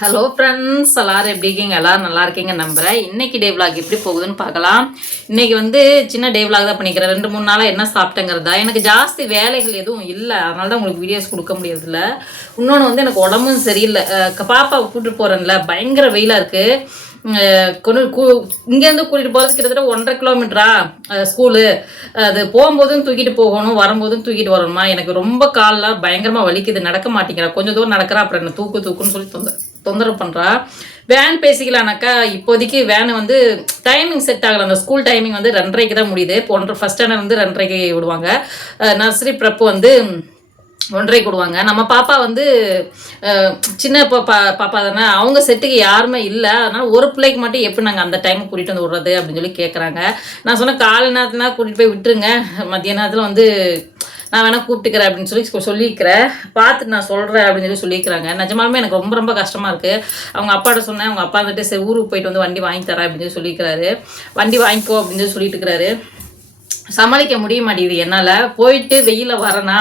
Hello friends, எல்லாரும் எப்படி இருக்கீங்க? எல்லாரும் நல்லா இருக்கீங்க நம்புகிறேன். இன்னைக்கு டே விலாக் எப்படி போகுதுன்னு பார்க்கலாம். இன்னைக்கு சின்ன டே விலாக் தான் பண்ணிக்கிறேன். 2-3 நாளாக என்ன சாப்பிட்டேங்கிறதா. எனக்கு ஜாஸ்தி வேலைகள் எதுவும் இல்லை, அதனால தான் உங்களுக்கு வீடியோஸ் கொடுக்க முடியறதில்ல. இன்னொன்று எனக்கு உடம்பும் சரியில்லை. பாப்பாவை கூப்பிட்டு போகிறேன்ல, பயங்கர வெயிலாக இருக்குது. இங்கேருந்து கூட்டிகிட்டு போகிறது கிட்டத்தட்ட 1.5 கிலோமீட்டரா ஸ்கூலு. அது போகும்போதும் தூக்கிட்டு போகணும், வரும்போதும் தூக்கிட்டு வரணுமா. எனக்கு ரொம்ப காலில் பயங்கரமாக வலிக்குது, நடக்க மாட்டேங்கிறா. கொஞ்சம் தூரம் நடக்கிறா, அப்புறம் என்ன தூக்குன்னு சொல்லி தொந்தரவு பண்ணுறா. வேன் பேசிக்கலானாக்கா இப்போதைக்கு வேன் டைமிங் செட் ஆகலை. அந்த ஸ்கூல் டைமிங் 2:30க்கு தான் முடியுது. இப்போ ஃபர்ஸ்ட் ஸ்டாண்டர்ட் 2:30க்கு விடுவாங்க. நர்சரி ப்ரெப் 1:30க்கு விடுவாங்க. நம்ம பாப்பா சின்ன பாப்பா தானே, அவங்க செட்டுக்கு யாருமே இல்லை. அதனால ஒரு பிள்ளைக்கு மட்டும் எப்படி நாங்கள் அந்த டைமுக்கு கூட்டிகிட்டு வந்து விடுறது அப்படின்னு சொல்லி கேட்குறாங்க. நான் சொன்னேன், காலை நேரத்துனா கூட்டிகிட்டு போய் விட்டுருங்க, மதிய நேரத்தில் நான் வேணால் கூப்பிட்டுக்கிறேன் அப்படின்னு சொல்லியிருக்கிறேன். பார்த்துட்டு நான் சொல்கிறேன் அப்படின்னு சொல்லியிருக்கிறாங்க. நிஜமாலுமே எனக்கு ரொம்ப ரொம்ப கஷ்டமாக இருக்குது. அவங்க அப்பாட்ட சொன்னேன், அவங்க அப்பா சரி ஊருக்கு போயிட்டு வண்டி வாங்கி தரேன் அப்படின்னு சொல்லியிருக்கிறாரு. வண்டி வாங்கிக்கோ அப்படின்னு சொல்லிட்டு இருக்கிறாரு. சமாளிக்க முடிய மாட்டேங்குது என்னால். போயிட்டு வெயிலில் வரேனா,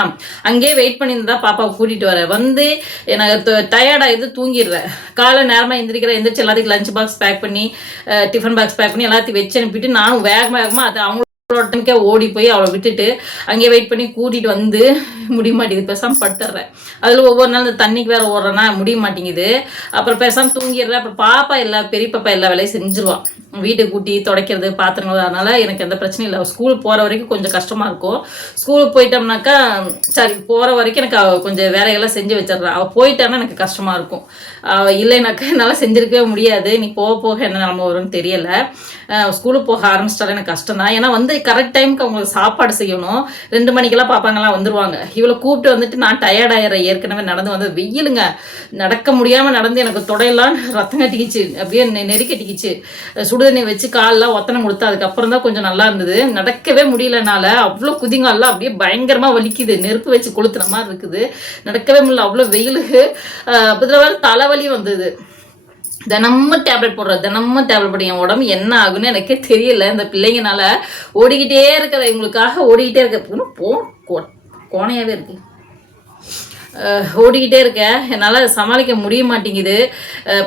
அங்கேயே வெயிட் பண்ணியிருந்தா பாப்பாவை கூட்டிகிட்டு வரேன். எனக்கு டயர்டாக தூங்கிடுறேன். காலை நேரமாக எந்திரிச்சு எல்லாத்துக்கும் லஞ்ச் பாக்ஸ் பேக் பண்ணி, டிஃபன் பாக்ஸ் பேக் பண்ணி எல்லாத்தையும் வச்சு அனுப்பிட்டு நானும் வேகமாக அது அவங்களோட டைமுக்கே ஓடி போய் அவளை விட்டுட்டு அங்கேயே வெயிட் பண்ணி கூட்டிகிட்டு முடிய மாட்டேங்குது. பேசாமல் படுத்துடுறேன். அதில் ஒவ்வொரு நாள் இந்த தண்ணிக்கு வேறு ஓடுறேன்னா முடிய மாட்டேங்குது. அப்புறம் பேசாமல் தூங்கிடுறேன். அப்புறம் பாப்பா பெரிய பாப்பா எல்லா வேலையும் செஞ்சுருவான். வீட்டை கூட்டி துடைக்கிறது, பாத்திரங்கள். அதனால் எனக்கு எந்த பிரச்சனையும் இல்லை. ஸ்கூல் போகிற வரைக்கும் கொஞ்சம் கஷ்டமாக இருக்கும். ஸ்கூலுக்கு போயிட்டோம்னாக்கா சரி, போகிற வரைக்கும் எனக்கு கொஞ்சம் வேலைகள்லாம் செஞ்சு வச்சிடுறேன். அவள் போயிட்டான்னா எனக்கு கஷ்டமாக இருக்கும். இல்லைனாக்கா என்னால் செஞ்சுருக்கவே முடியாது. நீ போக என்ன நிலம வரும்னு தெரியலை. ஸ்கூலுக்கு போக ஆரம்பிச்சிட்டாலே எனக்கு கஷ்டம் தான். ஏன்னா கரெக்ட் டைமுக்கு அவங்களுக்கு சாப்பாடு செய்யணும். 2 மணிக்கெல்லாம் பாப்பாங்கலாம் வந்துடுவாங்க. இவளை கூப்பிட்டு நான் டயர்டாயிடுறேன். ஏற்கனவே நடந்து வெயிலுங்க, நடக்க முடியாமல் நடந்து எனக்கு தொடையெல்லாம் ரத்தம் கட்டிக்கிச்சு, அப்படியே நெருக்கட்டிக்கிச்சு. சுடுதண்ணி வச்சு காலெலாம் ஒத்தனை கொடுத்தா அதுக்கப்புறம் தான் கொஞ்சம் நல்லா இருந்தது. நடக்கவே முடியலனால அவ்வளோ குதிங்காலெலாம் அப்படியே பயங்கரமாக வலிக்குது. நெருப்பு வச்சு கொளுத்துன மாதிரி இருக்குது. நடக்கவே முடியல, அவ்வளோ வெயிலுக்கு. அதில் வேறு தலைவலி வந்தது. தினமும் டேப்லெட் போடுறேன். என் உடம்பு என்ன ஆகுன்னு எனக்கே தெரியல. இந்த பிள்ளைங்கனால ஓடிக்கிட்டே இருக்கிற, இவங்களுக்காக ஓடிக்கிட்டே இருக்க. கோணையாகவே இருக்கு. ஓடிக்கிட்டே இருக்கேன். என்னால் சமாளிக்க முடிய மாட்டேங்குது.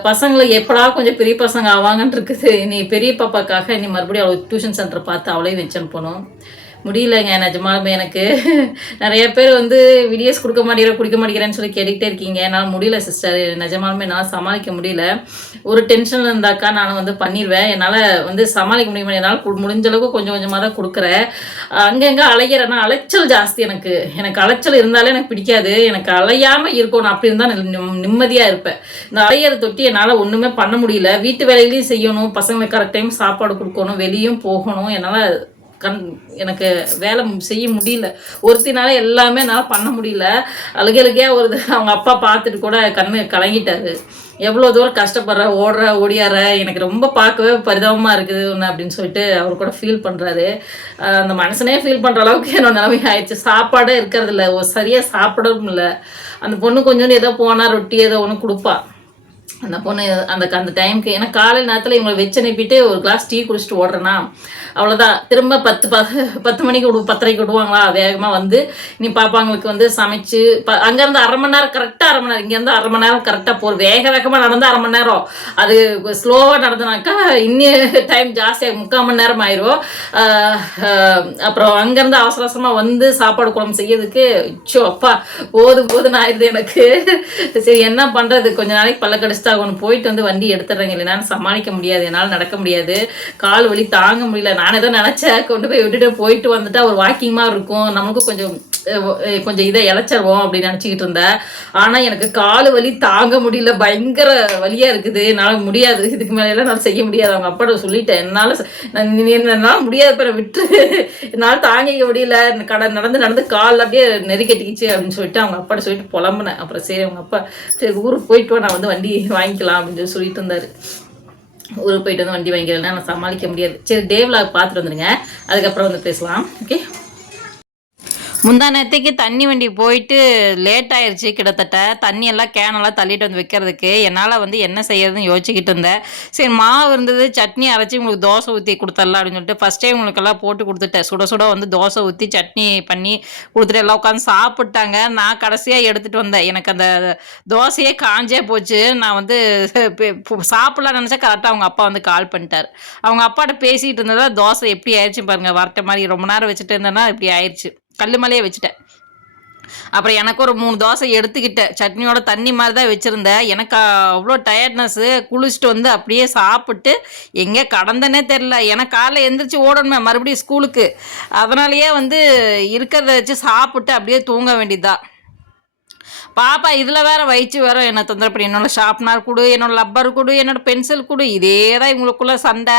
பசங்களுக்கு எப்படா கொஞ்சம் பெரிய பசங்க ஆவாங்கன்னு இருக்குது. இனி பெரிய பாப்பாக்காக இனி மறுபடியும் அவளை டியூஷன் சென்டர் பார்த்து அவளையும் வச்சு அனுப்பணும். முடியலைங்க. நிஜமாலுமே எனக்கு நிறைய பேர் வீடியோஸ் குடிக்க மாட்டேங்கிறேன்னு சொல்லி கேட்டுக்கிட்டே இருக்கீங்க. என்னால் முடியல சிஸ்டர். நிஜமாலுமே என்னால் சமாளிக்க முடியல. ஒரு டென்ஷனில் இருந்தாக்கா நான் பண்ணிடுவேன். என்னால் சமாளிக்க முடியுமா. என்னால் முடிஞ்ச அளவுக்கு கொஞ்சம் கொஞ்சமாக தான் கொடுக்குறேன். அங்கங்கே அலைகிறேன்னா அலைச்சல் ஜாஸ்தி. எனக்கு அலைச்சல் இருந்தாலே எனக்கு பிடிக்காது. எனக்கு அலையாமல் இருக்கணும், அப்படி இருந்தால் நிம்மதியாக இருப்பேன். இந்த அலையிற தொட்டி என்னால் ஒன்றுமே பண்ண முடியல. வீட்டு வேலையிலையும் செய்யணும், பசங்களுக்கு கரெக்ட் டைம் சாப்பாடு கொடுக்கணும், வெளியும் போகணும். என்னால் எனக்கு வேலை செய்ய முடியல. ஒருத்தினால எல்லாமே என்னால் பண்ண முடியல. அழுகையாக வருது. அவங்க அப்பா பார்த்துட்டு கூட கண்ணு கலங்கிட்டாரு. எவ்வளோ தூரம் கஷ்டப்படுற, ஓடியார, எனக்கு ரொம்ப பார்க்கவே பரிதாபமாக இருக்குது ஒன்று அப்படின்னு சொல்லிட்டு அவர் கூட ஃபீல் பண்ணுறாரு. அந்த மனுஷனே ஃபீல் பண்ணுற அளவுக்கு என்னோட நிலைமை ஆயிடுச்சு. சாப்பாடே இருக்கிறதில்ல, சரியாக சாப்பிடவும் இல்லை. அந்த பொண்ணு கொஞ்சோண்டு ஏதோ போனால் ரொட்டி ஏதோ ஒன்று கொடுப்பா. அந்த பொண்ணு அந்த டைமுக்கு, ஏன்னா காலை நேரத்தில் இவங்களை வச்சு அனுப்பிட்டு ஒரு கிளாஸ் டீ குடிச்சிட்டு ஓடுறேன்னா அவ்வளோதான். திரும்ப 10 மணிக்கு 10:30க்கு விடுவாங்களா. வேகமாக நீ பாப்பாங்களுக்கு சமைச்சு அங்கேருந்து 1/2 மணி நேரம், கரெக்டாக 1/2 மணி நேரம், இங்கேருந்து 1/2 மணி நேரம் கரெக்டாக போகிற. வேகமாக நடந்து 1/2 மணி நேரம். அது ஸ்லோவாக நடந்தனாக்கா இன்னும் டைம் ஜாஸ்தியாக 3/4 மணி நேரம் ஆயிரும். அப்புறம் அங்கேருந்து அவசரமாக சாப்பாடு குழம்பு செய்யறதுக்கு அப்பா போதுன்னு ஆயிடுது எனக்கு. சரி என்ன பண்ணுறது, கொஞ்ச நாளைக்கு பல்ல கடிச்சிட்டா ஒன்று போயிட்டு வண்டி எடுத்துடுறேங்க. இல்லைன்னா சமாளிக்க முடியாது, என்னால் நடக்க முடியாது. கால் வலி தாங்க முடியல. நான் ஏதோ நினச்சேன், கொண்டு போய் விட்டுட்டு போயிட்டு வந்துட்டா ஒரு வாக்கிங்மாக இருக்கும், நமக்கு கொஞ்சம் இதை இழைச்சிருவோம் அப்படின்னு நினச்சிக்கிட்டு இருந்தேன். ஆனால் எனக்கு கால் வலி தாங்க முடியல, பயங்கர வலியாக இருக்குது. என்னால் முடியாது, இதுக்கு மேலே நான் செய்ய முடியாது. அவங்க அப்பாட்ட சொல்லிட்டேன், என்னால் முடியாது, பேரை விட்டு என்னால் தாங்கிக்க முடியல. நடந்து கால் அப்படியே நெருக்கட்டிக்கிச்சு அப்படின்னு சொல்லிட்டு அவங்க அப்பாட்ட சொல்லிட்டு புலம்புனேன். அப்புறம் சரி அவங்க அப்பா சரி ஊருக்கு போயிட்டு நான் வண்டி வாங்கிக்கலாம் அப்படின்னு சொல்லிட்டு இருந்தார். ஊருக்கு போயிட்டு வண்டி வாங்கிக்கிறேன்னா நான் சமாளிக்க முடியாது. சரி டே விலாக் பார்த்துட்டு வந்துடுங்க, அதுக்கப்புறம் பேசலாம். ஓகே முந்தா நேரத்துக்கு தண்ணி வண்டி போயிட்டு லேட் ஆயிடுச்சு. கிட்டத்தட்ட தண்ணி எல்லாம் கேனெல்லாம் தள்ளிட்டு வந்து வைக்கிறதுக்கு என்னால் வந்து என்ன செய்யறதுன்னு யோசிச்சுக்கிட்டு இருந்தேன். சரி மாவு இருந்தது, சட்னி அரைச்சி உங்களுக்கு தோசை ஊற்றி கொடுத்துடலாம் அப்படின்னு சொல்லிட்டு ஃபஸ்ட்டே உங்களுக்கெல்லாம் போட்டு கொடுத்துட்டேன். சுட சுட வந்து தோசை ஊற்றி சட்னி பண்ணி கொடுத்துட்டு எல்லாம் உட்காந்து சாப்பிட்டாங்க. நான் கடைசியாக எடுத்துகிட்டு வந்தேன். எனக்கு அந்த தோசையே காஞ்சே போச்சு. நான் வந்து சாப்பிடலாம் நினச்சா கரெக்டாக அவங்க அப்பா வந்து கால் பண்ணிட்டார். அவங்க அப்பாட்ட பேசிகிட்டு இருந்ததா தோசை எப்படி ஆயிடுச்சு பாருங்கள். வரட்ட மாதிரி ரொம்ப நேரம் வச்சுட்டு இருந்தேன்னா இப்படி ஆயிடுச்சு. கல் மேலேயே வச்சுட்டேன். அப்புறம் எனக்கு ஒரு 3 தோசை எடுத்துக்கிட்டேன். சட்னியோட தண்ணி மாதிரி தான் வச்சுருந்தேன். எனக்கு அவ்வளோ டயர்ட்னஸ்ஸு. குளிச்சுட்டு வந்து அப்படியே சாப்பிட்டு எங்கே கடந்தனே தெரில. எனக்கு காலைல எந்திரிச்சு ஓடணுமே மறுபடியும் ஸ்கூலுக்கு. அதனாலேயே வந்து இருக்கிறத வச்சு சாப்பிட்டு அப்படியே தூங்க வேண்டியதுதான். பாப்பா இதில் வேற வயிற்று வேற என்னை தொந்தரவு பண்ணி என்னோட ஷார்ப்னர் கொடு, என்னோட லப்பர் கொடு, என்னோட பென்சில் கொடு, இதே தான் இவங்களுக்குள்ள சண்டை.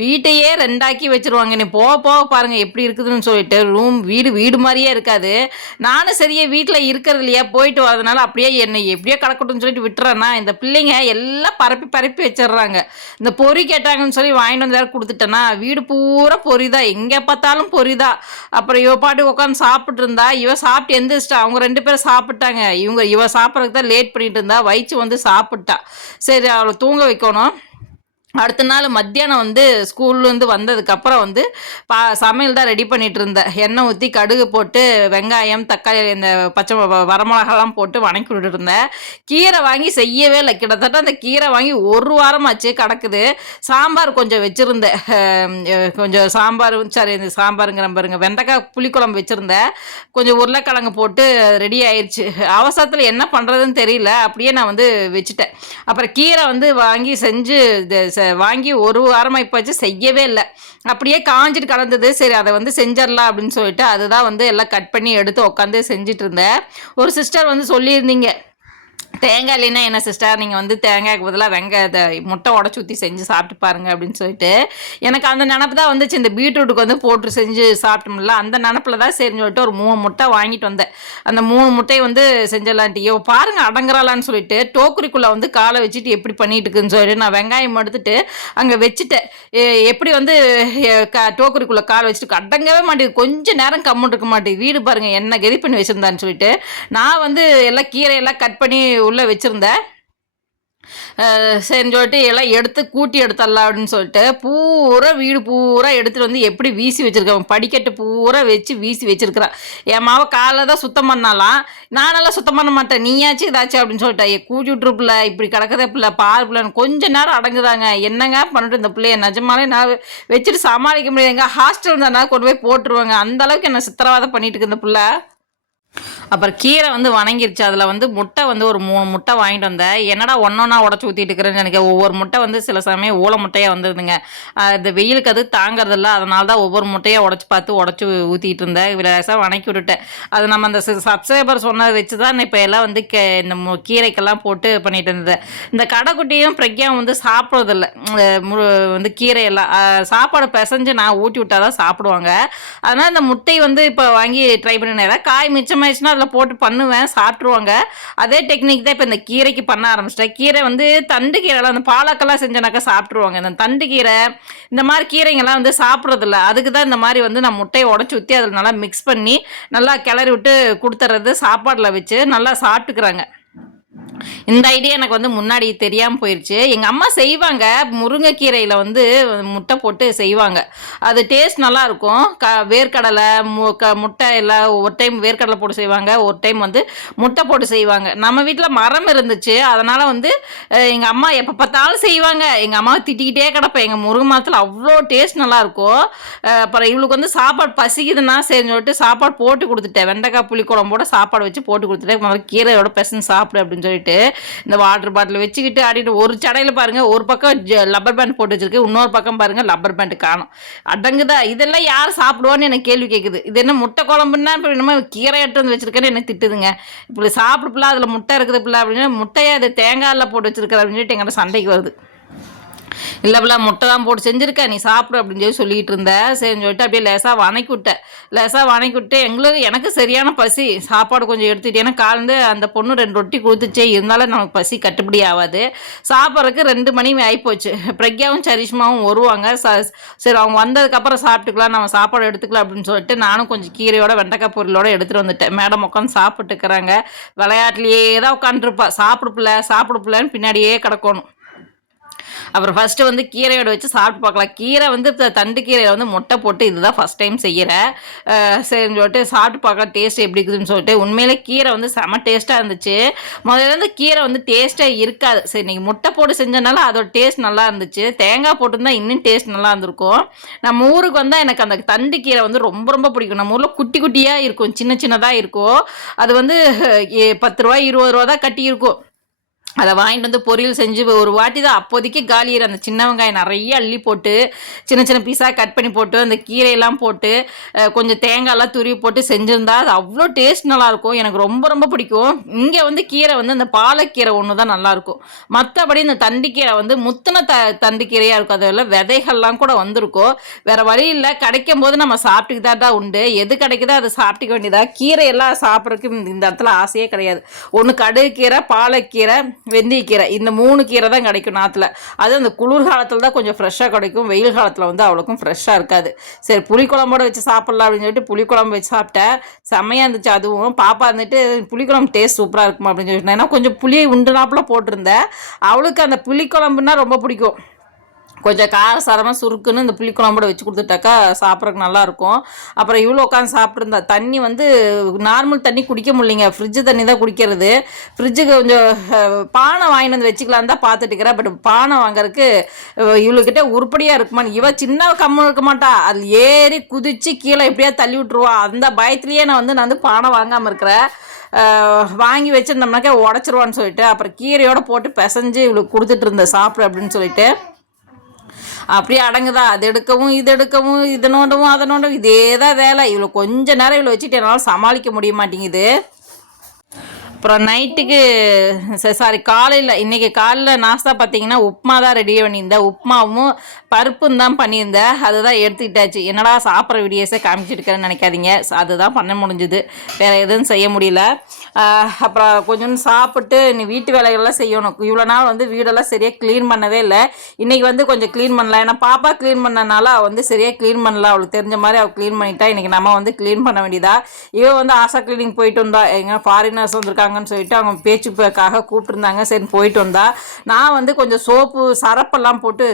வீட்டையே ரெண்டாக்கி வச்சுருவாங்க. நீ போக போக பாருங்கள் எப்படி இருக்குதுன்னு சொல்லிட்டு. வீடு மாதிரியே இருக்காது. நானும் சரியே வீட்டில் இருக்கிறது இல்லையா, போயிட்டு வரதுனால அப்படியே என்னை எப்படியோ கிடக்கட்டும்னு சொல்லிட்டு விட்டுறேன்னா இந்த பிள்ளைங்க எல்லாம் பரப்பி பரப்பி வச்சிடுறாங்க. இந்த பொறி கேட்டாங்கன்னு சொல்லி வாங்கிட்டு வந்து வேற கொடுத்துட்டேன்னா வீடு பூரா பொறிதான், எங்கே பார்த்தாலும் பொறிதான். அப்புறம் இவ பாட்டு உட்காந்து சாப்பிட்டு இருந்தா, இவ சாப்பிட்டு எந்திரிச்சிட்டா. அவங்க 2 பேரும் சாப்பிட்டாங்க. இவ சாப்பிட்றதுக்கு தான் லேட் பண்ணிட்டு இருந்தா. வயிற்று வந்து சாப்பிட்டா. சரி அவளை தூங்க வைக்கணும். அடுத்த நாள் மத்தியானம் வந்து ஸ்கூல்லேருந்து வந்ததுக்கப்புறம் வந்து சமையல் தான் ரெடி பண்ணிகிட்டு இருந்தேன். எண்ணெய் ஊற்றி கடுகு போட்டு வெங்காயம் தக்காளி இந்த பச்சை வரமிளகாலாம் போட்டு வணக்கி விட்டுட்டு இருந்தேன். கீரை வாங்கி செய்யவே இல்லை. கிட்டத்தட்ட அந்த கீரை வாங்கி 1 வாரமாச்சு கிடக்குது. சாம்பார் கொஞ்சம் வச்சுருந்தேன். கொஞ்சம் சாம்பார் சரி இந்த சாம்பாருங்கிற பாருங்க, வெண்டைக்காய் புளிக்குழம்பு வச்சுருந்தேன். கொஞ்சம் உருளைக்கிழங்கு போட்டு ரெடி ஆயிடுச்சு. அவசரத்தில் என்ன பண்ணுறதுன்னு தெரியல, அப்படியே நான் வந்து வச்சுட்டேன். அப்புறம் கீரை வந்து வாங்கி செஞ்சு வாங்கி 1 வாரமாக இப்போ வச்சு செய்யவே இல்லை. அப்படியே காஞ்சிட்டு கிடந்தது. சரி அதை வந்து செஞ்சிடலாம் அப்படின்னு சொல்லிட்டு அதுதான் வந்து எல்லாம் கட் பண்ணி எடுத்து உட்காந்து செஞ்சுட்டு இருந்தேன். ஒரு சிஸ்டர் வந்து சொல்லியிருந்தீங்க, தேங்காய் இல்லைன்னா என்ன சிஸ்டர், நீங்கள் வந்து தேங்காய்க்கு பதிலாக முட்டை உடச்சி ஊற்றி செஞ்சு சாப்பிட்டு பாருங்க அப்படின்னு சொல்லிட்டு எனக்கு அந்த நினப்பு தான் வந்துச்சு. இந்த பீட்ரூட்டுக்கு வந்து போட்டு செஞ்சு சாப்பிட்டோம்ல, அந்த நினப்பில் தான் சரின்னு சொல்லிட்டு ஒரு 3 முட்டை வாங்கிட்டு வந்தேன். அந்த 3 முட்டையை வந்து செஞ்சிடலான்ட்டு பாருங்கள் அடங்குறாளான்னு சொல்லிட்டு டோக்கரிக்குள்ளே வந்து காலை வச்சுட்டு எப்படி பண்ணிட்டு இருக்குன்னு சொல்லிட்டு நான் வெங்காயம் எடுத்துட்டு அங்கே வச்சுட்டேன். எப்படி வந்து டோக்கரிக்குள்ளே காலை வச்சுட்டு அடங்கவே மாட்டேங்குது. கொஞ்சம் நேரம் கம்முன்னு இருக்க மாட்டேங்குது. வீடு பாருங்கள் என்ன கெதி பண்ணி வச்சுருந்தான்னு சொல்லிட்டு நான் வந்து எல்லாம் கீரையெல்லாம் கட் பண்ணி உள்ளே வச்சுருந்தேன். சரின்னு சொல்லிட்டு எல்லாம் எடுத்து கூட்டி எடுத்துடலாம் அப்படின்னு சொல்லிட்டு வீடு பூரா எடுத்துகிட்டு வந்து எப்படி வீசி வச்சுருக்கேன். படிக்கட்டு பூரா வச்சு வீசி வச்சுருக்கிறேன். என் மாவை காலைல தான் சுத்தம் பண்ணாலாம், நானெல்லாம் சுத்தம் பண்ண மாட்டேன், நீயாச்சும் இதாச்சும் அப்படின்னு சொல்லிட்டேன். கூட்டி விட்டுருப்பில்ல இப்படி கிடக்குதே பிள்ளை பாரு பிள்ளைன்னு கொஞ்சம் நேரம் அடங்குதாங்க. என்னங்க பண்ணிட்டு இந்த பிள்ளைய நிஜமாலே நான் வச்சுட்டு சமாளிக்க முடியாது. எங்கள் ஹாஸ்டல் தானே கொண்டு போய் போட்டுருவாங்க. அந்தளவுக்கு என்ன சித்திரவாதம் பண்ணிட்டு இருக்கு இந்த பிள்ளை. அப்புறம் கீரை வந்து வணங்கிருச்சு. அதில் வந்து முட்டை வந்து ஒரு 3 முட்டை வாங்கிட்டு வந்தேன். என்னடா ஒன்றா உடச்சி ஊற்றிட்டு இருக்கிறேன்னு எனக்கு ஒவ்வொரு முட்டை வந்து சில சமயம் ஊளை முட்டையாக வந்துருதுங்க. இந்த வெயிலுக்கு அது தாங்கிறதில்ல. அதனால தான் ஒவ்வொரு முட்டையாக உடச்சி ஊற்றிட்டு இருந்தேன். விலாசாக வணக்கி விட்டுட்டேன். அது நம்ம அந்த சப்ஸ்கிரைபர் சொன்னதை வச்சு தான் இப்போ எல்லாம் வந்து இந்த கீரைக்கெல்லாம் போட்டு பண்ணிட்டு இருந்தேன். இந்த கடைக்குட்டியும் பிரக்யாவும் வந்து சாப்பிட்றதில்ல வந்து கீரையெல்லாம். சாப்பாடு பிசைஞ்சு நான் ஊட்டி விட்டால் தான் சாப்பிடுவாங்க. அதனால் இந்த முட்டை வந்து இப்போ வாங்கி ட்ரை பண்ணினேன். ஏதாவது காய் மிச்சமாயிடுச்சுன்னா அதில் போட்டு பண்ணுவேன், சாப்பிட்ருவாங்க. அதே டெக்னிக் தான் இப்போ இந்த கீரைக்கு பண்ண ஆரம்பிச்சிட்டேன். கீரை வந்து தண்டு கீரைலாம் அந்த பாலக்கெல்லாம் செஞ்சனாக்கா சாப்பிட்ருவாங்க. இந்த தண்டு கீரை இந்த மாதிரி கீரைங்கெல்லாம் வந்து சாப்பிட்றதில்ல. அதுக்கு தான் இந்த மாதிரி வந்து நான் முட்டையை உடச்சி ஊற்றி அதில் நல்லா மிக்ஸ் பண்ணி நல்லா கிளறி விட்டு கொடுத்துறது, சாப்பாடில் வச்சு நல்லா சாப்பிட்டுக்கிறாங்க. இந்த ஐடியா எனக்கு வந்து முன்னாடி தெரியாமல் போயிடுச்சு. எங்கள் அம்மா செய்வாங்க, முருங்கைக்கீரையில் வந்து முட்டை போட்டு செய்வாங்க. அது டேஸ்ட் நல்லாயிருக்கும். வேர்க்கடலை முட்டை எல்லாம் ஒரு டைம் வேர்க்கடலை போட்டு செய்வாங்க, ஒரு டைம் வந்து முட்டை போட்டு செய்வாங்க. நம்ம வீட்டில் மரம் இருந்துச்சு, அதனால் வந்து எங்கள் அம்மா எப்போ பார்த்தாலும் செய்வாங்க. எங்கள் அம்மாவை திட்டிக்கிட்டே கிடப்பேன். எங்கள் முருங்கை மரத்தில் அவ்வளோ டேஸ்ட் நல்லாயிருக்கும். அப்புறம் இவளுக்கு வந்து சாப்பாடு பசிக்குதுன்னா சரின்னு சொல்லிட்டு சாப்பாடு போட்டு கொடுத்துட்டேன். வெண்டைக்காய் புளிக்குழம்போட சாப்பாடு வச்சு போட்டு கொடுத்துட்டேன். முதல்ல கீரையோட பெசன் சாப்பிடு அப்படின்னு சொல்லிட்டு இந்த வாட்டர் பாட்டில் வச்சுக்கிட்டு ஆடிட்டு ஒரு சடையில் பாருங்கள், ஒரு பக்கம் லப்பர் பேண்ட் போட்டு வச்சிருக்கு, இன்னொரு பக்கம் பாருங்கள் லப்பர் பேண்ட் காணும். அடங்குதா இதெல்லாம் யார் சாப்பிடுவான்னு எனக்கு கேள்வி கேட்குது. இது என்ன முட்டை குழம்புன்னா இப்போ என்னமோ கீரை எடுத்து வந்து வச்சிருக்கேன்னு எனக்கு திட்டுதுங்க. இப்படி சாப்பிடுப்பில்ல அதில் முட்டை இருக்குது பிள்ளை அப்படின்னு முட்டையை அது தேங்காயில் போட்டு வச்சிருக்கிற அப்படின்னு சொல்லிட்டு எங்கிட்ட சண்டைக்கு வருது. இல்லைப்பல முட்டை தான் போட்டு செஞ்சுருக்க நீ சாப்பிடு அப்படின்னு சொல்லிட்டு இருந்தேன். சரின்னு சொல்லிட்டு அப்படியே லேசாக வணக்கி விட்டு எனக்கு சரியான பசி. சாப்பாடு கொஞ்சம் எடுத்துக்கிட்டு, ஏன்னா காலேருந்து அந்த பொண்ணு 2 ரொட்டி கொடுத்துச்சே, இருந்தாலும் நமக்கு பசி கட்டுப்படி ஆகாது. சாப்பிட்றதுக்கு 2 மணி ஆகிப்போச்சு. பிரக்யாவும் சரிஷ்மாவும் வருவாங்க. சரி அவங்க வந்ததுக்கப்புறம் சாப்பிட்டுக்கலாம், நம்ம சாப்பாடு எடுத்துக்கலாம் அப்படின்னு சொல்லிட்டு நானும் கொஞ்சம் கீரையோட வெண்டைக்காய் பொரியலோட எடுத்துகிட்டு வந்துட்டேன். மேடம் உட்காந்து சாப்பிட்டுக்கிறாங்க. விளையாட்டுலேயே தான் உட்காந்துருப்பா. சாப்பிடுப்பில்லன்னு பின்னாடியே கிடக்கணும். அப்புறம் ஃபஸ்ட்டு வந்து கீரையோட வச்சு சாப்பிட்டு பார்க்கலாம். கீரை வந்து தண்டு கீரையில் வந்து முட்டை போட்டு இதுதான் ஃபஸ்ட் டைம் செய்கிறேன். சரின்னு சொல்லிட்டு சாப்பிட்டு பார்க்கலாம் டேஸ்ட் எப்படி இருக்குதுன்னு சொல்லிட்டு. உண்மையிலே கீரை வந்து செம டேஸ்ட்டாக இருந்துச்சு. முதல்ல வந்து கீரை வந்து டேஸ்ட்டாக இருக்காது. சரி இன்றைக்கி முட்டை போட்டு செஞ்சனால அதோட டேஸ்ட் நல்லா இருந்துச்சு. தேங்காய் போட்டுருந்தா இன்னும் டேஸ்ட் நல்லா இருந்திருக்கும். நம்ம ஊருக்கு வந்தால் எனக்கு அந்த தண்டு கீரை வந்து ரொம்ப ரொம்ப பிடிக்கும். நம்ம ஊரில் குட்டி குட்டியாக இருக்கும், சின்னதாக இருக்கும். அது வந்து 10 ரூபா 20 ரூபா தான் கட்டி இருக்கும். அதை வாங்கிட்டு வந்து பொரியல் செஞ்சு ஒரு வாட்டி தான் அப்போதைக்கு காலியர் அந்த சின்ன வெங்காயம் நிறைய அள்ளி போட்டு சின்ன பீஸாக கட் பண்ணி போட்டு அந்த கீரையெல்லாம் போட்டு கொஞ்சம் தேங்காயெல்லாம் துருவி போட்டு செஞ்சுருந்தா அது அவ்வளோ டேஸ்ட் நல்லாயிருக்கும். எனக்கு ரொம்ப ரொம்ப பிடிக்கும். இங்கே வந்து கீரை வந்து அந்த பாலக்கீரை ஒன்று தான் நல்லாயிருக்கும். மற்றபடி இந்த தண்டுக்கீரை வந்து முத்தின தண்டுக்கீரையாக இருக்கும். அதில் விதைகள்லாம் கூட வந்திருக்கும். வேறு வழி இல்லை, கிடைக்கும் போது நம்ம சாப்பிட்டுக்கிட்டா தான் உண்டு. எது கிடைக்குதோ அதை சாப்பிட்டுக்க வேண்டியதா. கீரையெல்லாம் சாப்பிட்றதுக்கு இந்த இடத்துல ஆசையே கிடையாது. ஒன்று கடுகு கீரை, பாலக்கீரை, வெந்தயக்கீரை, இந்த 3 கீரை தான் கிடைக்கும் நாற்றுல. அது அந்த குளிர் காலத்தில் தான் கொஞ்சம் ஃப்ரெஷ்ஷாக கிடைக்கும். வெயில் காலத்தில் வந்து அவ்வளோக்கும் ஃப்ரெஷ்ஷாக இருக்காது. சரி புளிக்குழம்போட வச்சு சாப்பிட்லாம் அப்படின்னு சொல்லிட்டு புளிக்குழம்பு வச்சு சாப்பிட்டேன். செம்மையாக இருந்துச்சு. அதுவும் பாப்பா இருந்துட்டு புளிக்குழம்பு டேஸ்ட் சூப்பராக இருக்குமா அப்படின்னு சொல்லிட்டு, ஏன்னா கொஞ்சம் புளியை உண்டுனாப்புல போட்டிருந்தேன். அவளுக்கு அந்த புளிக்குழம்புன்னா ரொம்ப பிடிக்கும். கொஞ்சம் காரசாரமாக சுருக்குன்னு இந்த புளிக்குழம்போட வச்சு கொடுத்துட்டாக்கா சாப்பிட்றதுக்கு நல்லாயிருக்கும். அப்புறம் இவ்வளோ உட்காந்து சாப்பிட்ருந்தா. தண்ணி வந்து நார்மல் தண்ணி குடிக்க முடியலைங்க, ஃப்ரிட்ஜு தண்ணி தான் குடிக்கிறது. ஃப்ரிட்ஜுக்கு கொஞ்சம் பானை வாங்கிட்டு வந்து வச்சுக்கலாம் தான் பார்த்துட்டு இருக்கிறேன். பட் பானை வாங்குறதுக்கு இவ்வளோக்கிட்ட உருப்படியாக இருக்குமான்னு. சின்ன கம்மு இருக்க மாட்டா, அது ஏறி குதித்து கீழே எப்படியா தள்ளி விட்ருவா. அந்த பயத்துலேயே நான் வந்து பானை வாங்காமல் இருக்கிறேன். வாங்கி வச்சுருந்தோம்னாக்கா உடச்சிருவான்னு சொல்லிட்டு அப்புறம் கீரையோடு போட்டு பிசைஞ்சு இவ்வளோ கொடுத்துட்டு இருந்தேன் சாப்பிடு அப்படின்னு சொல்லிட்டு. அப்படியே அடங்குதா, அது எடுக்கவும் இது எடுக்கவும் இது நோண்டவும் அதை நோண்டவும் இதே தான் வேலை. இவ்வளோ கொஞ்ச நேரம் இவ்வளோ வச்சுட்டு என்னால் சமாளிக்க முடிய மாட்டேங்குது. அப்புறம் நைட்டுக்கு காலையில் இன்றைக்கி காலையில் நாஸ்தா பார்த்தீங்கன்னா உப்புமா தான் ரெடி பண்ணியிருந்தேன். உப்புமாவும் பருப்பும் தான் பண்ணியிருந்தேன். அதுதான் எடுத்துக்கிட்டாச்சு. என்னடா சாப்பிட்ற வீடியோஸை காமிச்சிருக்கிறேன்னு நினைக்காதீங்க, அதுதான் பண்ண முடிஞ்சுது, வேறு எதுவும் செய்ய முடியல. அப்புறம் கொஞ்சம் சாப்பிட்டு நீ வீட்டு வேலைகள்லாம் செய்யணும். இவ்வளோ நாள் வந்து வீடெல்லாம் சரியாக க்ளீன் பண்ணவே இல்லை. இன்றைக்கி வந்து கொஞ்சம் க்ளீன் பண்ணலாம். ஏன்னா பாப்பா க்ளீன் பண்ணனால அவள் வந்து சரியாக க்ளீன் பண்ணல. அவளுக்கு தெரிஞ்ச மாதிரி அவள் க்ளீன் பண்ணிட்டா. இன்றைக்கி நம்ம வந்து க்ளீன் பண்ண வேண்டியதா. இவன் வந்து ஆசா க்ளீனிங் போயிட்டு வந்தா. எங்கே ஃபாரினர்ஸ் வந்துருக்காங்கன்னு சொல்லிட்டு அவங்க பேச்சுக்காக கூப்பிட்டுருந்தாங்க. சரி போயிட்டு வந்தா. நான் வந்து கொஞ்சம் சோப்பு சரப்பெல்லாம் போட்டு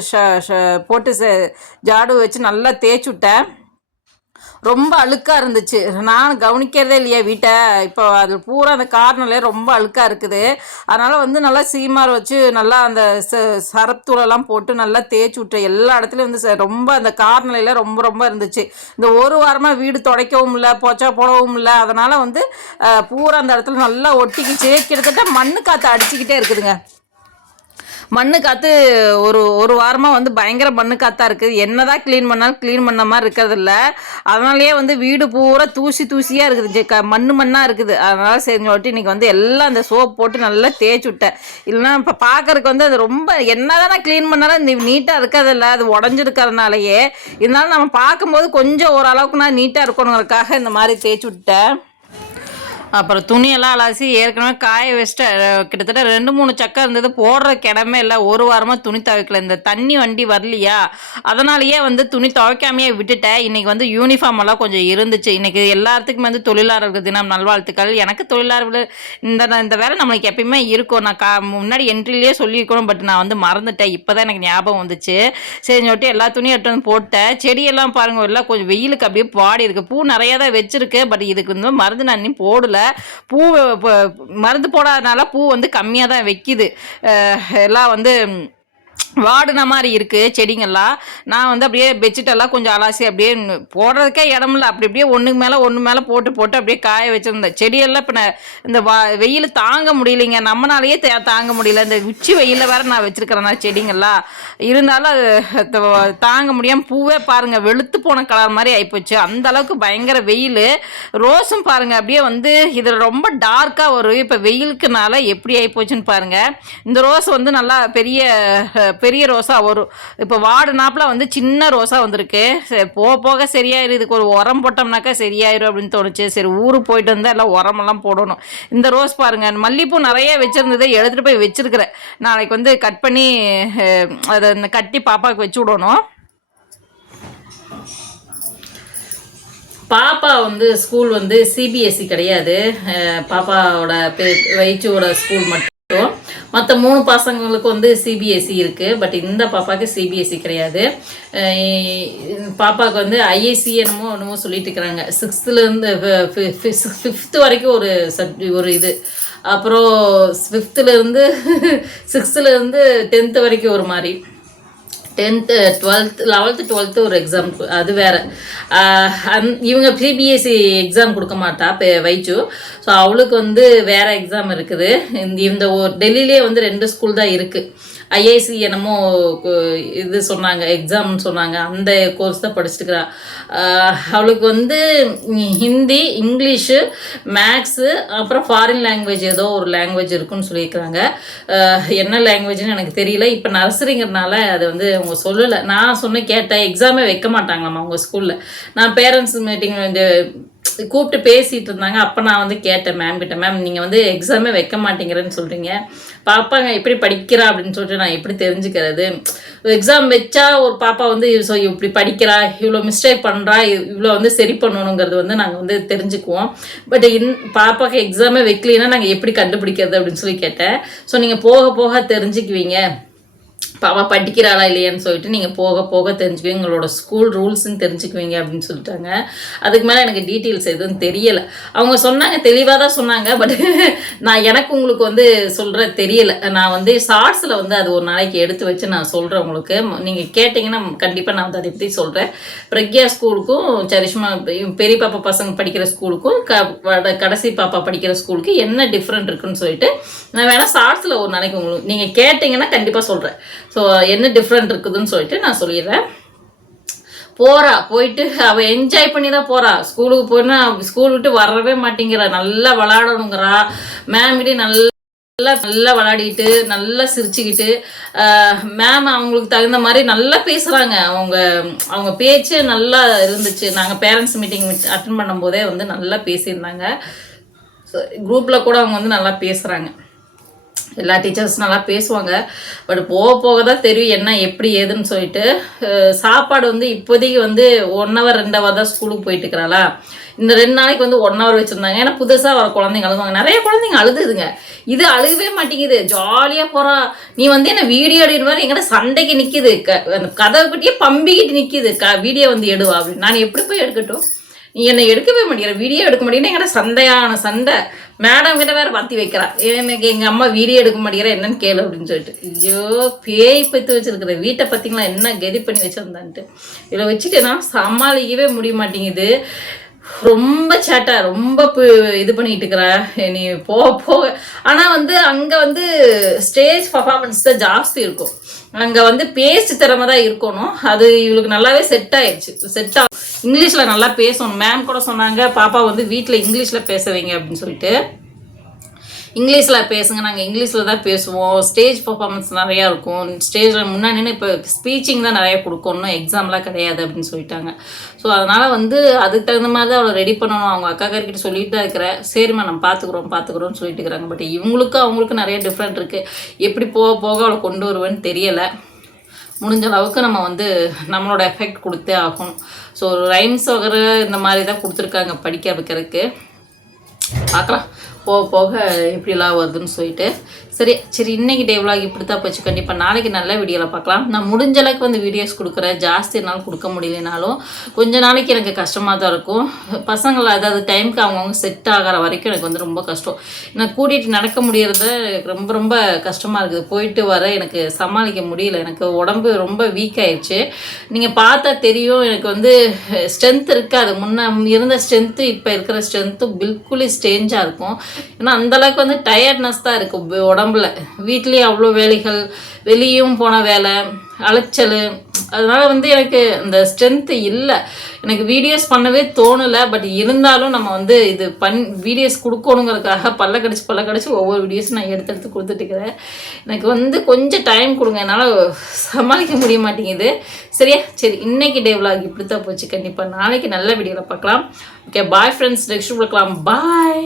ஜாடு வச்சு நல்லா தேய்ச்சி விட்டேன். ரொம்ப அழுக்காக இருந்துச்சு. நான் கவனிக்கிறதே இல்லையா வீட்டை. இப்போ அது பூரா அந்த கார்னர்லேயே ரொம்ப அழுக்காக இருக்குது. அதனால் வந்து நல்லா சீமார் வச்சு நல்லா அந்த சரத்தூளெல்லாம் போட்டு நல்லா தேய்ச்சி விட்டேன். எல்லா இடத்துலையும் வந்து ரொம்ப அந்த கார்னர்ல ரொம்ப ரொம்ப இருந்துச்சு. இந்த ஒரு வாரமாக வீடு துடைக்கவும் இல்லை, போச்சா போடவும் இல்லை. அதனால் வந்து பூரா அந்த இடத்துல நல்லா ஒட்டிக்கிச்சு. கிட்டத்தட்ட மண்ணு காற்று அடிச்சுக்கிட்டே இருக்குதுங்க. மண்ணு காற்று ஒரு வாரமாக வந்து பயங்கர மண்ணு காற்றா இருக்குது. என்னதான் க்ளீன் பண்ணாலும் க்ளீன் பண்ண மாதிரி இருக்கிறதில்ல. அதனாலேயே வந்து வீடு பூரா தூசியாக இருக்குது, மண்ணாக இருக்குது. அதனால் சரி சொல்லிட்டு இன்றைக்கி வந்து எல்லாம் அந்த சோப் போட்டு நல்லா தேய்ச்சி விட்டேன். இல்லைன்னா இப்போ பார்க்கறதுக்கு வந்து அது ரொம்ப என்னதான் நான் க்ளீன் பண்ணாலும் நீட்டாக இருக்கிறதில்ல, அது உடஞ்சிருக்கிறதுனாலையே. இருந்தாலும் நம்ம பார்க்கும்போது கொஞ்சம் ஓரளவுக்கு நான் நீட்டாக இருக்கணுங்கிறதுக்காக இந்த மாதிரி தேய்ச்சி விட்டேன். அப்புறம் துணியெல்லாம் அலாசி ஏற்கனவே காய வச்சுட்டு கிட்டத்தட்ட 2-3 சக்கை இருந்தது, போடுற கிடமே இல்லை. ஒரு வாரமாக துணி துவைக்கல. இந்த தண்ணி வண்டி வரலையா, அதனாலேயே வந்து துணி துவைக்காமையே விட்டுட்டேன். இன்றைக்கி வந்து யூனிஃபார்ம் எல்லாம் கொஞ்சம் இருந்துச்சு. இன்றைக்கி எல்லாத்துக்கும் வந்து தொழிலாளர்கள் தினம் நல்வாழ்த்துக்கள். எனக்கு தொழிலாளர்கள் இந்த வேலை நம்மளுக்கு எப்பயுமே இருக்கும். நான் முன்னாடி என்ட்ரிலேயே சொல்லியிருக்கணும், பட் நான் வந்து மறந்துட்டேன். இப்போ தான் எனக்கு ஞாபகம் வந்துச்சு. சரி சொல்லிட்டு எல்லா துணியும் எடுத்து வந்து போட்டேன். செடியெல்லாம் பாருங்கள், எல்லாம் கொஞ்சம் வெயிலுக்கு அப்படியே பாடி இருக்குது. பூ நிறையா தான் வச்சுருக்கு, பட் இதுக்கு வந்து மருந்து நான் இன்னும் போடல. பூ மருந்து போடாதனால பூ வந்து கம்மியாக தான் வைக்குது. எல்லாம் வந்து வாடின மாதிரி இருக்குது செடிங்கள்லாம். நான் வந்து அப்படியே பெட்ஷீட்டெல்லாம் கொஞ்சம் அலாசி அப்படியே போடுறதுக்கே இடமில்ல, அப்படி அப்படியே ஒன்று மேலே போட்டு அப்படியே காய வச்சுருந்தேன். செடியெல்லாம் இப்போ இந்த வெயில் தாங்க முடியலைங்க, நம்மளாலேயே தாங்க முடியல. இந்த உச்சி வெயிலில் வேறு நான் வச்சுருக்கிறேன்னா செடிங்கள்லாம், இருந்தாலும் அது தாங்க முடியாமல் பூவே பாருங்கள் வெளுத்து போன கலர் மாதிரி ஆகிப்போச்சு. அந்த அளவுக்கு பயங்கர வெயில். ரோஸும் பாருங்கள் அப்படியே வந்து இதில் ரொம்ப டார்க்காக வரும். இப்போ வெயிலுக்குனால எப்படி ஆகிப்போச்சுன்னு பாருங்கள். இந்த ரோஸ் வந்து நல்லா பெரிய பெரிய ரோஸா வரும். இப்போ வார்டு வந்து சின்ன ரோஸா வந்திருக்கு. சரி போக போக சரியாயிரும், இதுக்கு ஒரு உரம் போட்டோம்னாக்கா சரியாயிரும் அப்படின்னு தோணுச்சு. சரி ஊருக்கு போயிட்டு வந்தால் எல்லாம் உரமெல்லாம் போடணும். இந்த ரோஸ் பாருங்கள், மல்லிகைப்பூ நிறைய வச்சுருந்ததை எடுத்துகிட்டு போய் வச்சுருக்கிறேன். நாளைக்கு வந்து கட் பண்ணி அதை கட்டி பாப்பாவுக்கு வச்சு விடணும். பாப்பா வந்து ஸ்கூல் வந்து சிபிஎஸ்சி கிடையாது, பாப்பாவோட வைச்சோட ஸ்கூல் மட்டும். மற்ற 3 பசங்களுக்கு வந்து சிபிஎஸ்சி இருக்குது. பட் இந்த பாப்பாவுக்கு சிபிஎஸ்சி கிடையாது. பாப்பாவுக்கு வந்து ஐஏசி என்னமோ சொல்லிட்டு இருக்கிறாங்க. 6th-லேருந்து 5th வரைக்கும் ஒரு இது, அப்புறம் 5th-லேருந்து 6th-லேருந்து 10th வரைக்கும் ஒரு மாதிரி, 10th 12th 11th 12th ஒரு எக்ஸாம், அது வேறு. இவங்க சிபிஎஸ்சி எக்ஸாம் கொடுக்க மாட்டா வைச்சு. ஸோ அவளுக்கு வந்து வேறு எக்ஸாம் இருக்குது. இந்த டெல்லியிலே வந்து 2 ஸ்கூல் தான் இருக்குது. ஐஐசி என்னமோ இது சொன்னாங்க, எக்ஸாம்னு சொன்னாங்க. அந்த கோர்ஸ் தான் படிச்சுட்டுக்கிறா. அவளுக்கு வந்து ஹிந்தி, இங்கிலீஷு, மேக்ஸு, அப்புறம் ஃபாரின் லாங்குவேஜ் ஏதோ ஒரு லாங்குவேஜ் இருக்குன்னு சொல்லியிருக்கிறாங்க. என்ன லாங்குவேஜ்னு எனக்கு தெரியல. இப்போ நர்சரிங்கிறதுனால அது வந்து அவங்க சொல்லலை. நான் கேட்டேன், எக்ஸாமே வைக்க மாட்டாங்களாம்மா அவங்க ஸ்கூலில். நான் பேரண்ட்ஸ் மீட்டிங் வந்து கூப்பிட்டு பேசிகிட்டு இருந்தாங்க. அப்போ நான் வந்து கேட்டேன் மேம் கிட்ட, மேம் நீங்கள் வந்து எக்ஸாமே வைக்க மாட்டேங்கிறேன்னு சொல்கிறீங்க, பாப்பாங்க எப்படி படிக்கிறா அப்படின்னு சொல்லிட்டு நான் எப்படி தெரிஞ்சுக்கிறது? எக்ஸாம் வச்சா ஒரு பாப்பா வந்து இப்படி படிக்கிறா, இவ்வளோ மிஸ்டேக் பண்ணுறா, இவ்வளோ வந்து சரி பண்ணணுங்கிறது வந்து நாங்கள் வந்து தெரிஞ்சுக்குவோம். பட் பாப்பாவுக்கு எக்ஸாமே வைக்கலைன்னா நாங்கள் எப்படி கண்டுபிடிக்கிறது அப்படின்னு சொல்லி கேட்டேன். ஸோ நீங்கள் போக போக தெரிஞ்சுக்குவீங்க பாப்பா படிக்கிறாளா இல்லையான்னு சொல்லிட்டு நீங்கள் போக போக தெரிஞ்சுக்குவீங்க, உங்களோட ஸ்கூல் ரூல்ஸ்ன்னு தெரிஞ்சுக்குவீங்க அப்படின்னு சொல்லிட்டாங்க. அதுக்கு மேலே எனக்கு டீட்டெயில்ஸ் எதுவும் தெரியலை. அவங்க சொன்னாங்க, தெளிவாக தான் சொன்னாங்க. பட் எனக்கு உங்களுக்கு வந்து சொல்கிற தெரியலை. நான் வந்து ஷார்ட்ஸில் வந்து அது ஒரு நாளைக்கு எடுத்து வச்சு நான் சொல்கிறேன் உங்களுக்கு. நீங்கள் கேட்டிங்கன்னா கண்டிப்பாக நான் வந்து அதை பற்றி சொல்கிறேன். பிரக்யா ஸ்கூலுக்கும் சரிஷ்மா பெரிய பாப்பா பசங்க படிக்கிற ஸ்கூலுக்கும் கடைசி பாப்பா படிக்கிற ஸ்கூலுக்கு என்ன டிஃப்ரெண்ட் இருக்குன்னு சொல்லிட்டு நான் வேணால் ஷார்ட்ஸில் ஒரு நாளைக்கு உங்களுக்கு நீங்கள் கேட்டிங்கன்னா கண்டிப்பாக சொல்கிறேன். ஸோ என்ன டிஃப்ரெண்ட் இருக்குதுன்னு சொல்லிட்டு நான் சொல்லிடுறேன். போயிட்டு அவள் என்ஜாய் பண்ணி தான் போகிறா. ஸ்கூலுக்கு போயின்னா ஸ்கூல் விட்டு வரவே மாட்டேங்கிறா. நல்லா விளாடணுங்கிறா. மேம்கிட்டே நல்லா விளையாடிட்டு நல்லா சிரிச்சுக்கிட்டு, மேம் அவங்களுக்கு தகுந்த மாதிரி நல்லா பேசுகிறாங்க. அவங்க பேச்சு நல்லா இருந்துச்சு. நாங்கள் பேரண்ட்ஸ் மீட்டிங் அட்டன் பண்ணும்போதே வந்து நல்லா பேசியிருந்தாங்க. ஸோ குரூப்பில் கூட அவங்க வந்து நல்லா பேசுகிறாங்க. எல்லா டீச்சர்ஸ் நல்லா பேசுவாங்க. பட் போக போக தான் தெரியும் என்ன எப்படி ஏதுன்னு சொல்லிட்டு. சாப்பாடு வந்து இப்போதைக்கு வந்து 1 hour 2 hour தான் ஸ்கூலுக்கு போயிட்டு இருக்கிறாளா. இந்த 2 நாளைக்கு வந்து 1 hour வச்சுருந்தாங்க. ஏன்னா புதுசாக வர குழந்தைங்க அழுவாங்க. நிறைய குழந்தைங்க அழுதுதுங்க. இது அழுகவே மாட்டேங்குது, ஜாலியாக போகிறா. நீ வந்து என்ன வீடியோ எடுக்கிற மாதிரி எங்கிட்ட சண்டைக்கு நிற்கிது, அந்த கதவை பற்றியே பம்பிக்கிட்டு நிற்கிது, வீடியோ வந்து எடுவா அப்படின்னு. நான் எப்படி போய் எடுக்கட்டும்? நீ என்னை எடுக்கவே மாட்டேங்கிற, வீடியோ எடுக்க மாட்டேங்கன்னா எங்கிட்ட சண்டை. மேடம் கிட்ட வேறு மாற்றி வைக்கிறா, எனக்கு எங்கள் அம்மா வீடியோ எடுக்க மாட்டேங்கிற என்னன்னு கேளு அப்படின்னு சொல்லிட்டு. ஐயோ பேய் பற்றி வச்சுருக்குற வீட்டை பார்த்தீங்களா என்ன கதி பண்ணி வச்சுருந்தான்ட்டு. இதில் வச்சுட்டேன்னா சமாளிக்கவே முடிய மாட்டேங்குது. ரொம்ப சேட்டை, ரொம்ப இது பண்ணிட்டு இருக்கிறா நீ போக. ஆனால் வந்து அங்கே வந்து ஸ்டேஜ் பர்ஃபார்மன்ஸ் தான் ஜாஸ்தி இருக்கும். அங்கே வந்து பேச்சு திறமை தான் இருக்கணும். அது இவளுக்கு நல்லாவே செட் ஆயிடுச்சு. இங்கிலீஷில் நல்லா பேசணும். மேம் கூட சொன்னாங்க, பாப்பா வந்து வீட்டில் இங்கிலீஷில் பேச வைங்க அப்படின்னு சொல்லிட்டு. இங்கிலீஷில் பேசுங்க, நாங்கள் இங்கிலீஷில் தான் பேசுவோம். ஸ்டேஜ் பர்ஃபார்மன்ஸ் நிறையா இருக்கும். ஸ்டேஜில் முன்னாடின்னு இப்போ ஸ்பீச்சிங் தான் நிறையா கொடுக்கணும், எக்ஸாம்லாம் கிடையாது அப்படின்னு சொல்லிட்டாங்க. ஸோ அதனால் வந்து அதுக்கு தகுந்த மாதிரி தான் அவளை ரெடி பண்ணணும். அவங்க அக்காக்கிட்ட சொல்லிட்டு தான் இருக்கிறேன். சரிம்மா நம்ம பார்த்துக்குறோம்னு சொல்லிட்டு இருக்கிறாங்க. பட் அவங்களுக்கு நிறைய டிஃப்ரெண்ட் இருக்குது. எப்படி போக போக அவளை கொண்டு வருவேன்னு தெரியலை. முடிஞ்ச அளவுக்கு நம்ம வந்து நம்மளோட எஃபெக்ட் கொடுத்தே ஆகும். ஸோ ரைம்ஸ் வகை இந்த மாதிரி தான் கொடுத்துருக்காங்க படிக்க வைக்கிறதுக்கு. பார்க்கலாம் போக போக எப்படிலாம் வருதுன்னு சொல்லிட்டு. சரி இன்றைக்கி டே விலாக் இப்படி தான் போச்சு. கண்டிப்பாக நாளைக்கு நல்ல வீடியோவில் பார்க்கலாம். நான் முடிஞ்ச அளவுக்கு வந்து வீடியோஸ் கொடுக்குறேன். ஜாஸ்தி என்னால் கொடுக்க முடியலனாலும் கொஞ்ச நாளைக்கு எனக்கு கஷ்டமாக தான் இருக்கும். பசங்களை அதாவது டைமுக்கு அவங்கவுங்க செட் ஆகிற வரைக்கும் எனக்கு வந்து ரொம்ப கஷ்டம். நான் கூட்டிகிட்டு நடக்க முடியறது ரொம்ப ரொம்ப கஷ்டமாக இருக்குது. போயிட்டு வர எனக்கு சமாளிக்க முடியல. எனக்கு உடம்பு ரொம்ப வீக் ஆயிடுச்சு. நீங்கள் பார்த்தா தெரியும், எனக்கு வந்து ஸ்ட்ரென்த் இருக்காது. முன்ன இருந்த ஸ்ட்ரென்த்து இப்போ இருக்கிற ஸ்ட்ரென்த்து பில்குலி ஸ்டேஞ்சாக இருக்கும். ஏன்னா அந்தளவுக்கு வந்து டயர்ட்னஸ் தான் இருக்கும். உடம்பு கிளம்பல. வீட்லேயே அவ்வளோ வேலைகள், வெளியும் போன வேலை, அலைச்சல். அதனால் வந்து எனக்கு அந்த ஸ்ட்ரென்த்து இல்லை. எனக்கு வீடியோஸ் பண்ணவே தோணலை. பட் இருந்தாலும் நம்ம வந்து இது வீடியோஸ் கொடுக்கணுங்கிறதுக்காக பல்ல கடிச்சு ஒவ்வொரு வீடியோஸும் நான் எடுத்து கொடுத்துட்டுருக்கிறேன். எனக்கு வந்து கொஞ்சம் டைம் கொடுங்க, என்னால் சமாளிக்க முடிய மாட்டேங்குது. சரியா? சரி, இன்னைக்கு டே விலாக் இப்படி தான் போச்சு. கண்டிப்பாக நாளைக்கு நல்ல வீடியோவில் பார்க்கலாம். Okay, bye friends. நெக்ஸ்ட் பார்க்கலாம். பாய்.